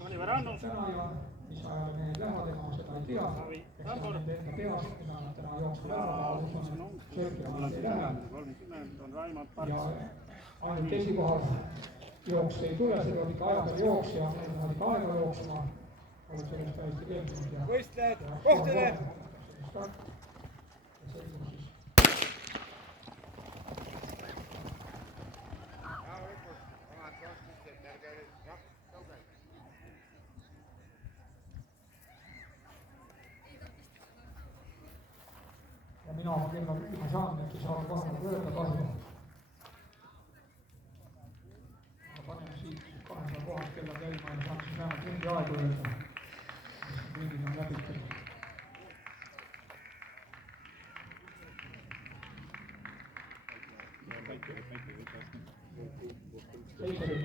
täna ja mis ajal mehed lähevad, ega seda ei tea. Eks see on nende enda peas, mida nad täna jooksma lähevad, ma usun, et söökima nad ei lähe. Ja ainult esikohal jooks ei tule, see on ikka aja peal jooks ja need on ikka aega jooksma. Olen sellest täiesti keeldunud. Võistlejad, kohtadele! Ja mina oma kella ühe saan, et saan kahel pöörda kahju. Ma panen siit 200 kohast kella käima ja saan siis vähemalt mingi aegu öelda. Mingid on läbitud.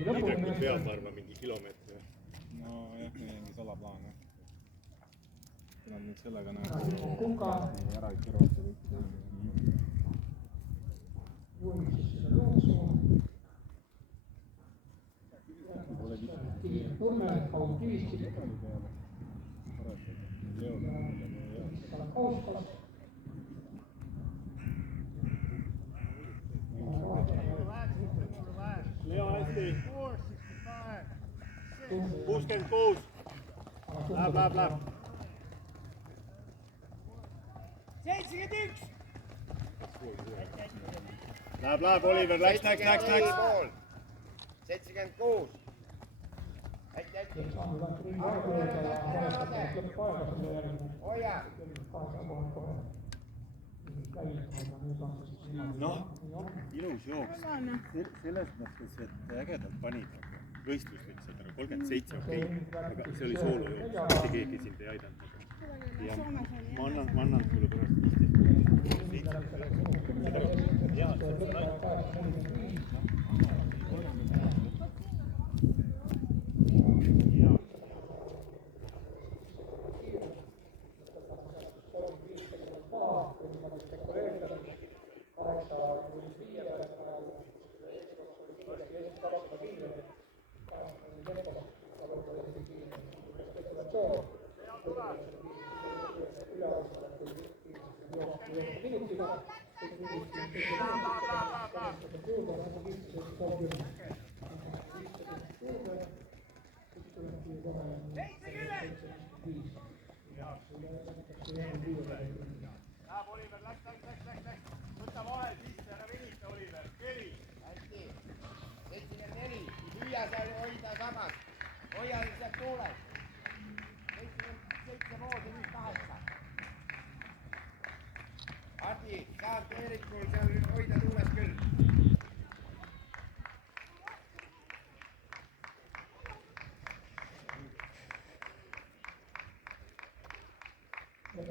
Midagi peab arva mingi kilomeetri. No jah, mingi salaplaan jah. Kui nad nüüd sellega näevad ära kõrvata kõik. Juhib siis seda jooksu. Turme, kaud kivistik. Seal on koostas. Leo hästi. 66. Läheb. 71! Läheb, Oliver, läks. 76! Äkki. Hoia! Noh, ilus jooks. Selles mõttes, et ägedalt panid võistlus võtsid 37 okei, aga see oli soolujooks, mitte keegi sind ei aidanud. Ja ma annan sulle pärast 15. Jaa, see on Võta vahel sisse, ära venita, Oliver. Keli. Hästi. 74. Lüüa seal hoida samas. Hoia sealt tuules. 77 moodi, nüüd 8. Hardi, saad Eerikul seal hoida tuules küll.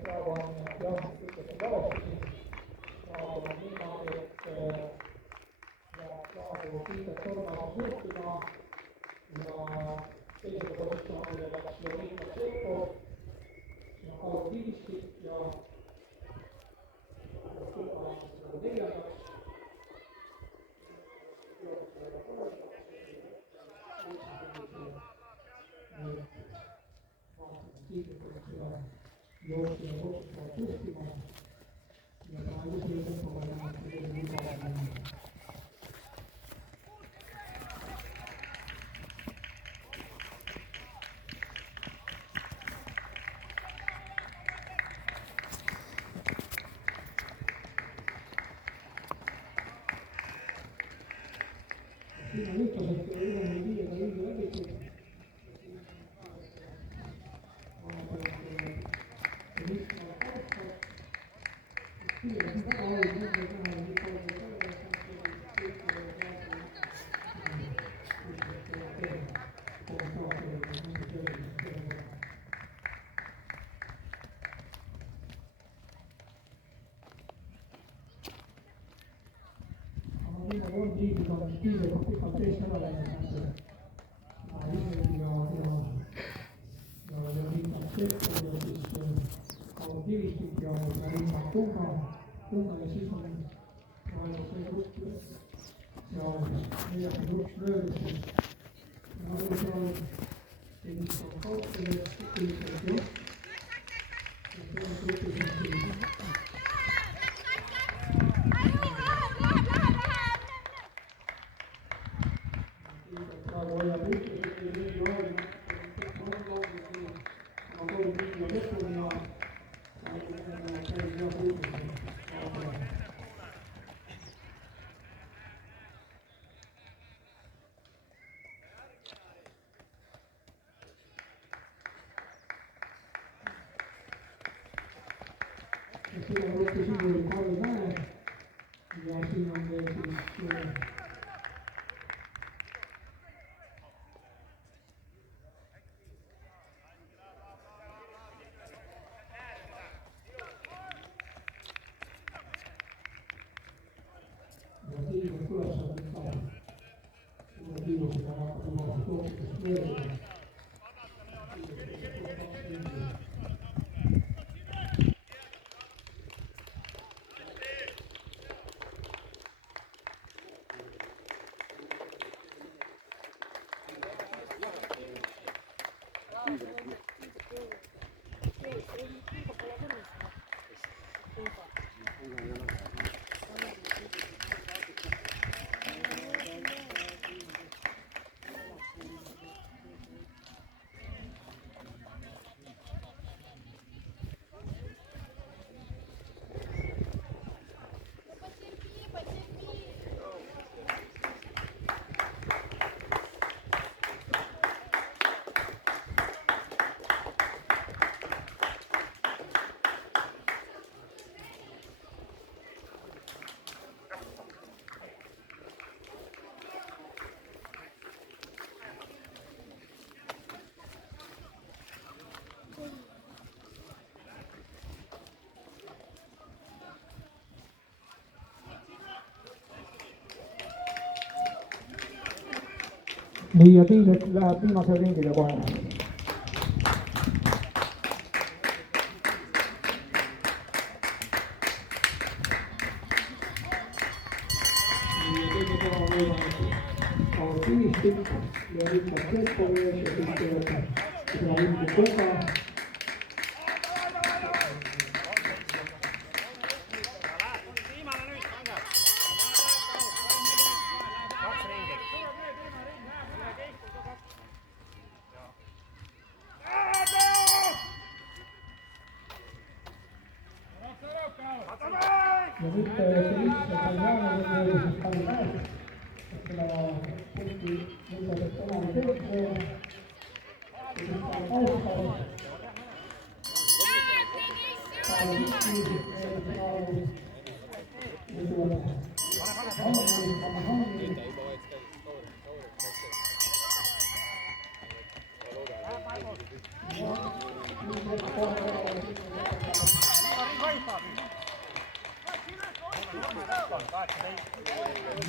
Praegu on Jaanus ütleb valesti. Praegu on niimoodi, et praegu kiidet tornavad juhtima ja teise positsioonile läks Slovenia Tšeko. See on kaud kivistik ja Tuka on neljandaks. Jooksja ja otsustavad juhtima ja praegu selle tempoga läheb tegelikult vabamine. Siin on ühtlaselt üle 5 riigi läbitud. Riigid on piisavalt pikalt eest ära läinud ja Riina Tšekko ja siis Kaur Kivistik ja Riina Tunga ja siis on vaheldus see grupp ja 40 grupp möödus ja seal nii ja Tiiret läheb viimasele ringile kohe. Sinistik ja Rikard Kretkovi ja siis seda Ilmar Koga. Ja nüüd Felice Tagliano võrdluses Kalinaas, selle punkti mõtlevad tänane töötuse ja siis ta kaustal. Paolo Vikki, Eeris Raalu, Eduard Hanni, Anna Hanni.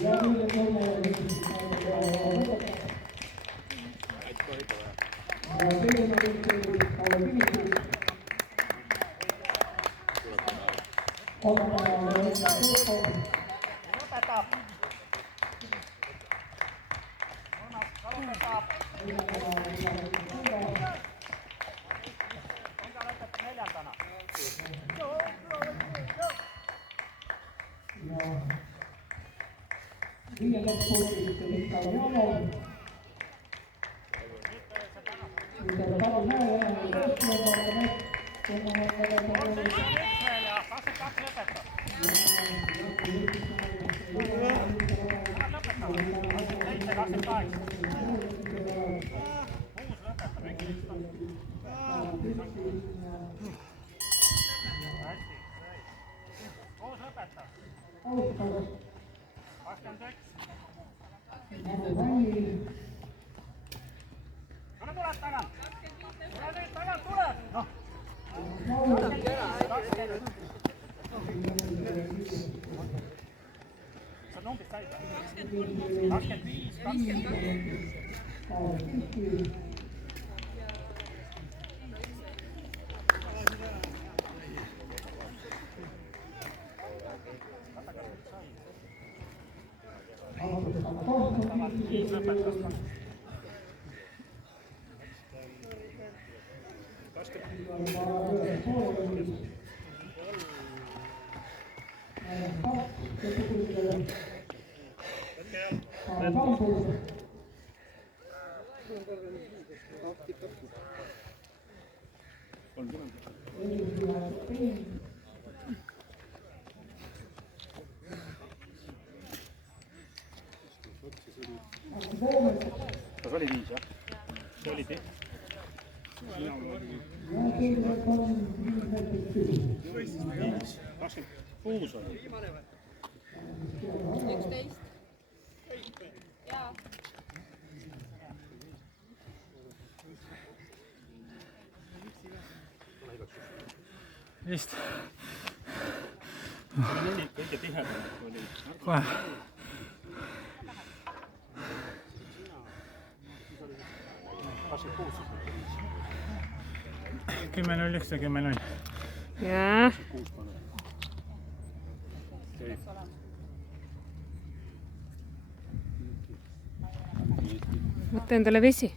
Ja nüüd on kolme ja selline võrdluses Paolo Vikki. Viiendaks punktiks oli Tagliano. Nüüd on Tavi Mäe jäänud Kas oli 5, jah? See oli tehtud. 26 oli. 11. Jaa. Vist. See oli kõige tihedam. Kohe. Kümme 0-1 ja 10-0. Jaa. Võtta endale vesi.